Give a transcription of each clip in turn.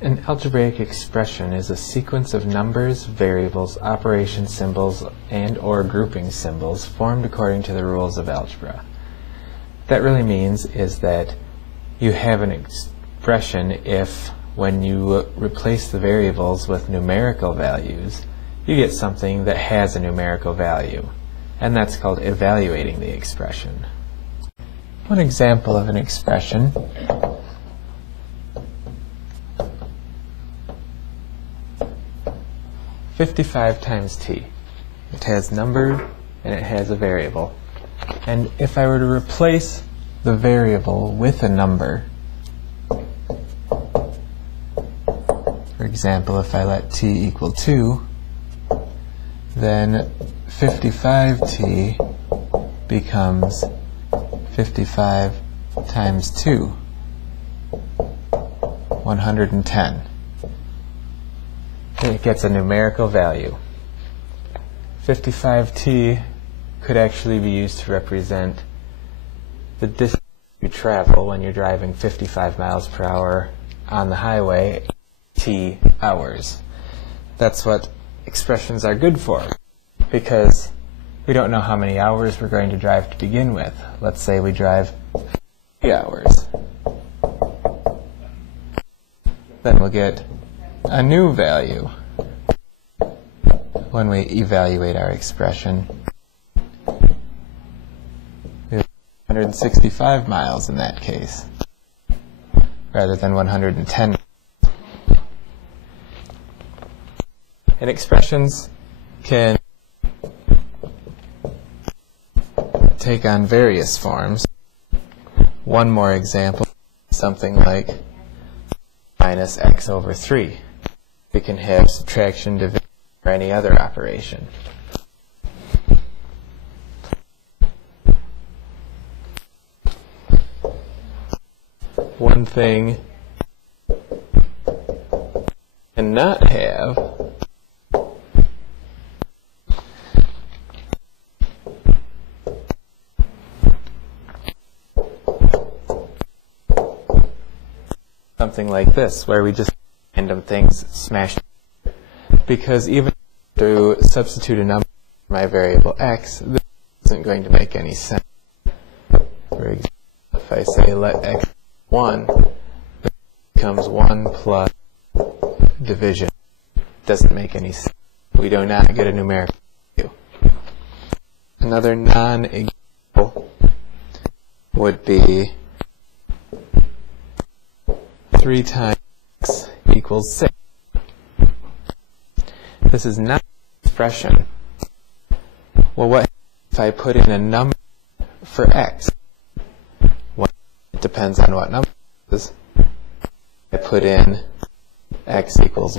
An algebraic expression is a sequence of numbers, variables, operation symbols, and/or grouping symbols formed according to the rules of algebra. What that really means is that you have an expression if, when you replace the variables with numerical values, you get something that has a numerical value, and that's called evaluating the expression. One example of an expression (55 times t). It has number and it has a variable. And if I were to replace the variable with a number, for example, if I let t equal 2, then 55t becomes 55 times 2, 110. It gets a numerical value. 55t could actually be used to represent the distance you travel when you're driving 55 miles per hour on the highway, t hours. That's what expressions are good for, because we don't know how many hours we're going to drive to begin with. Let's say we drive 3 hours. Then we'll get a new value when we evaluate our expression. We have 165 miles in that case, rather than 110. And expressions can take on various forms. One more example, something like minus x over 3. We can have subtraction, division, or any other operation. One thing cannot have something like this, where we just random things smashed, because even to substitute a number for my variable x, this isn't going to make any sense. For example, if I say let x 1, it becomes 1 plus division. It doesn't make any sense. We do not get a numerical value. Another non-example would be 3 times x equals 6. This is not an expression. Well, what if I put in a number for x? Well, it depends on what number it is. I put in x equals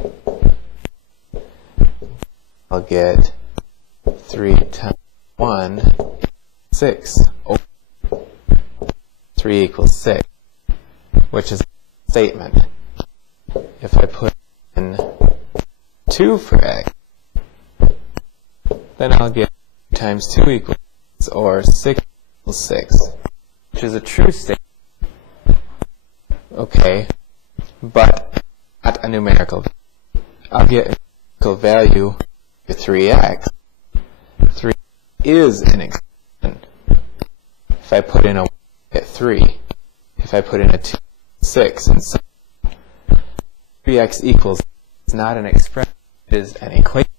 1. I'll get 3 times 1, 6. 3 equals 6, which is a statement. If I put in 2 for x, then I'll get 2 times 2 equals 6, or 6 equals 6, which is a true statement. Okay, but not a numerical value. I'll get a numerical value for 3x. 3 is an expression. If I put in a 1, I get 3. If I put in a 2, 6, and so 3x equals is not an expression, it is an equation.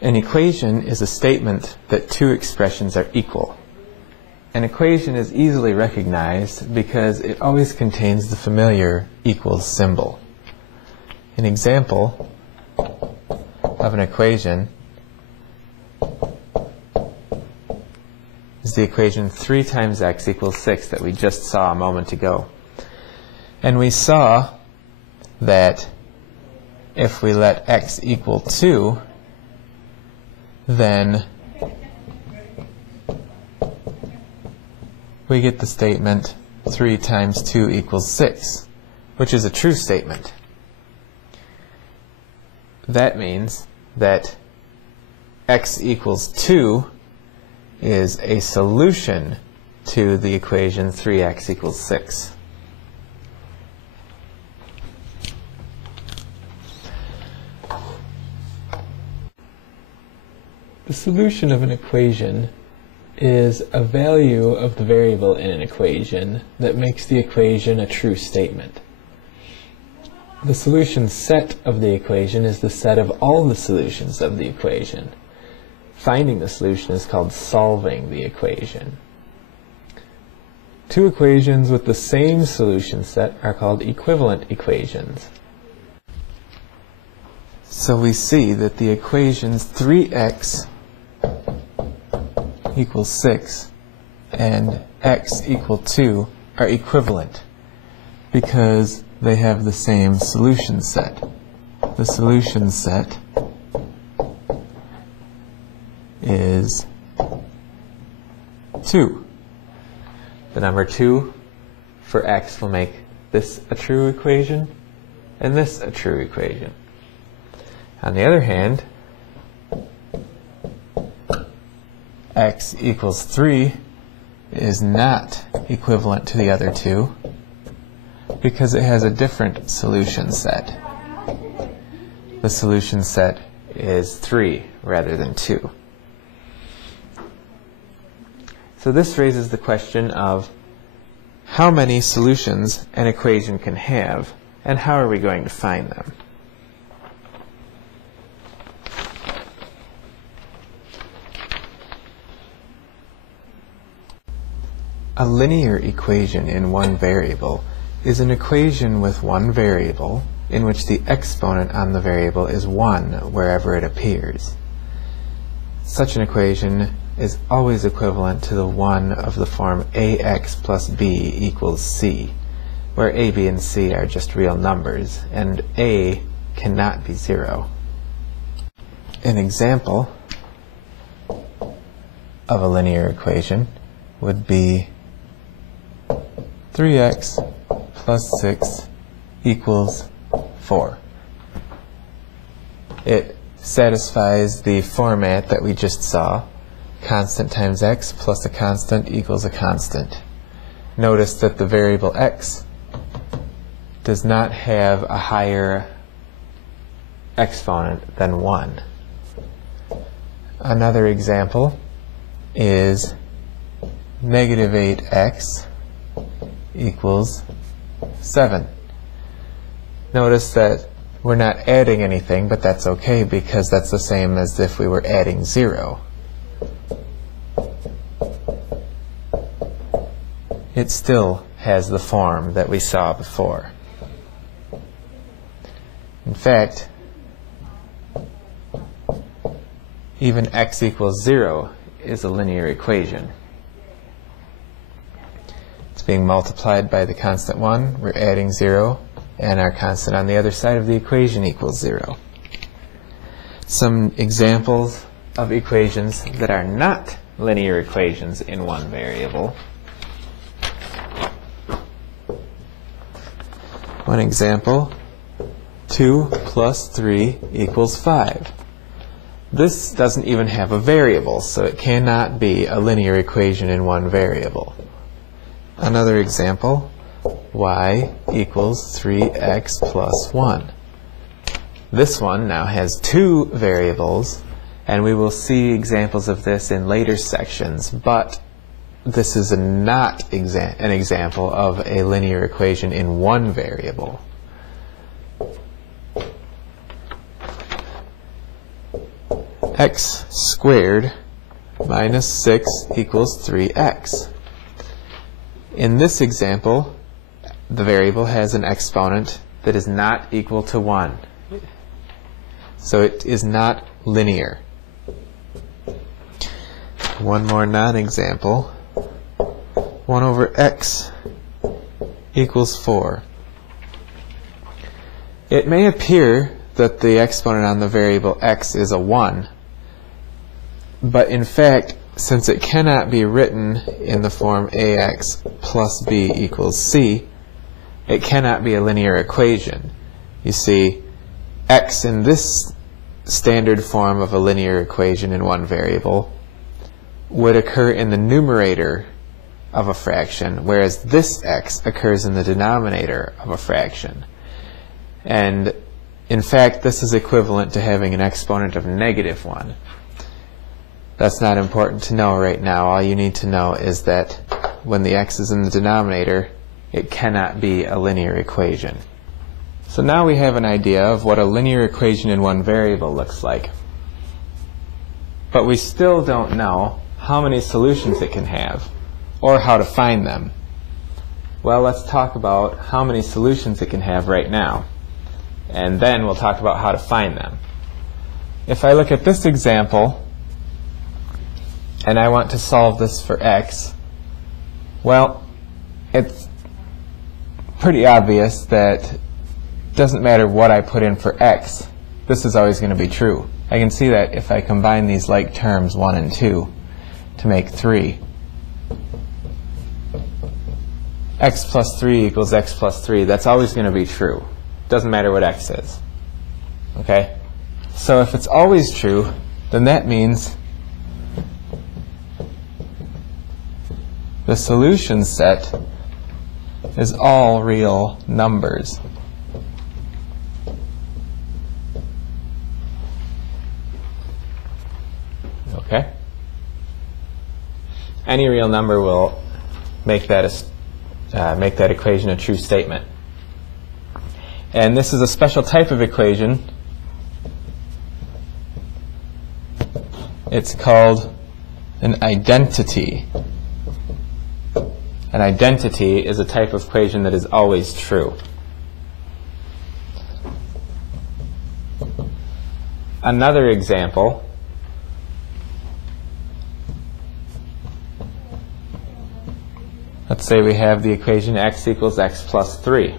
An equation is a statement that two expressions are equal. An equation is easily recognized because it always contains the familiar equals symbol. An example of an equation is the equation 3 times x equals 6 that we just saw a moment ago. And we saw that if we let x equal 2, then we get the statement 3 times 2 equals 6, which is a true statement. that means that x equals 2 is a solution to the equation 3x equals 6. The solution of an equation is a value of the variable in an equation that makes the equation a true statement. The solution set of the equation is the set of all the solutions of the equation. Finding the solution is called solving the equation. Two equations with the same solution set are called equivalent equations. So we see that the equations 3x equals 6 and x equal 2 are equivalent because they have the same solution set. The solution set is 2. The number 2 for x will make this a true equation and this a true equation. On the other hand, x equals 3 is not equivalent to the other two because it has a different solution set. The solution set is 3 rather than 2. So this raises the question of how many solutions an equation can have and how are we going to find them? A linear equation in one variable is an equation with one variable in which the exponent on the variable is 1 wherever it appears. Such an equation is always equivalent to the one of the form ax plus b equals c, where a, b, and c are just real numbers, and a cannot be 0. An example of a linear equation would be 3x plus 6 equals 4. It satisfies the format that we just saw. Constant times x plus a constant equals a constant. Notice that the variable x does not have a higher exponent than 1. Another example is negative 8x equals 7. Notice that we're not adding anything, but that's okay because that's the same as if we were adding 0. It still has the form that we saw before. In fact, even x equals 0 is a linear equation. It's being multiplied by the constant 1, we're adding 0, and our constant on the other side of the equation equals 0. Some examples of equations that are not linear equations in one variable. One example, 2 plus 3 equals 5. This doesn't even have a variable, so it cannot be a linear equation in one variable. Another example, y equals 3x plus 1. This one now has 2 variables, and we will see examples of this in later sections, but this is not an example of a linear equation in one variable. X squared minus 6 equals 3x. In this example, the variable has an exponent that is not equal to 1. So it is not linear. One more non-example. 1 over x equals 4. It may appear that the exponent on the variable x is a 1, but in fact, since it cannot be written in the form ax plus b equals c, it cannot be a linear equation. You see, x in this standard form of a linear equation in one variable would occur in the numerator of a fraction, whereas this x occurs in the denominator of a fraction. And in fact, this is equivalent to having an exponent of -1. That's not important to know right now. All you need to know is that when the x is in the denominator, it cannot be a linear equation. So now we have an idea of what a linear equation in one variable looks like. But we still don't know how many solutions it can have, or how to find them. Well, let's talk about how many solutions it can have right now, and then we'll talk about how to find them. If I look at this example, and I want to solve this for x, well, it's pretty obvious that it doesn't matter what I put in for x, this is always going to be true. I can see that if I combine these like terms 1 and 2 to make 3, x plus 3 equals x plus 3, that's always going to be true. Doesn't matter what x is. Okay? So if it's always true, then that means the solution set is all real numbers. Okay? Any real number will make that equation a true statement. And this is a special type of equation. It's called an identity. An identity is a type of equation that is always true. Another example, let's say we have the equation x equals x plus 3.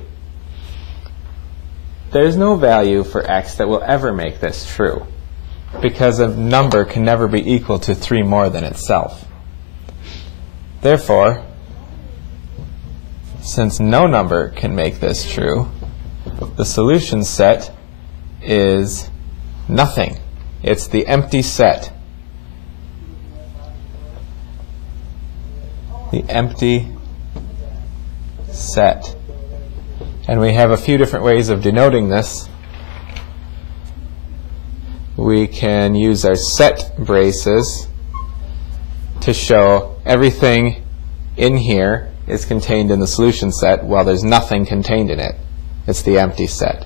There's no value for x that will ever make this true, because a number can never be equal to 3 more than itself. Therefore, since no number can make this true, the solution set is nothing. It's the empty set. The empty set. And we have a few different ways of denoting this. We can use our set braces to show everything in here is contained in the solution set while there's nothing contained in it. It's the empty set.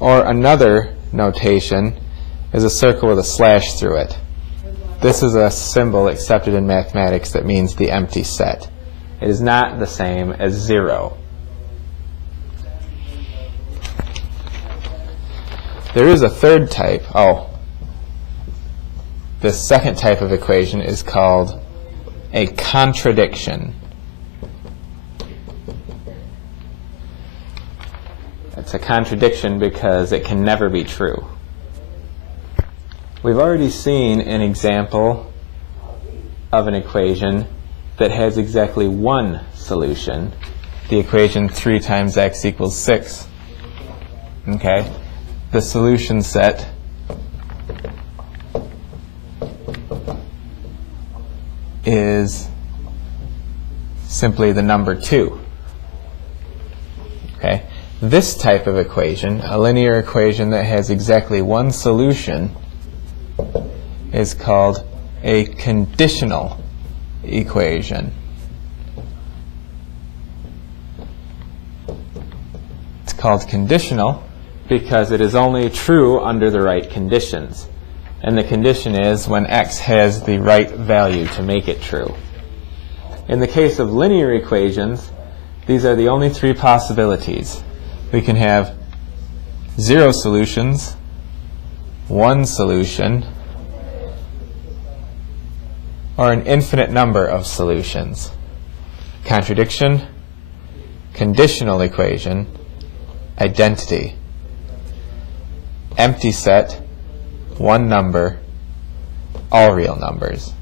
Or another notation is a circle with a slash through it. This is a symbol accepted in mathematics that means the empty set. It is not the same as 0. There is a third type. This second type of equation is called a contradiction. It's a contradiction because it can never be true. We've already seen an example of an equation that has exactly one solution, the equation 3 times x equals 6. Okay? The solution set is simply the number 2. Okay? This type of equation, a linear equation that has exactly one solution, is called a conditional equation. It's called conditional because it is only true under the right conditions. And the condition is when x has the right value to make it true. In the case of linear equations, these are the only 3 possibilities. We can have 0 solutions, 1 solution, or an infinite number of solutions. Contradiction, conditional equation, identity. Empty set, one number, all real numbers.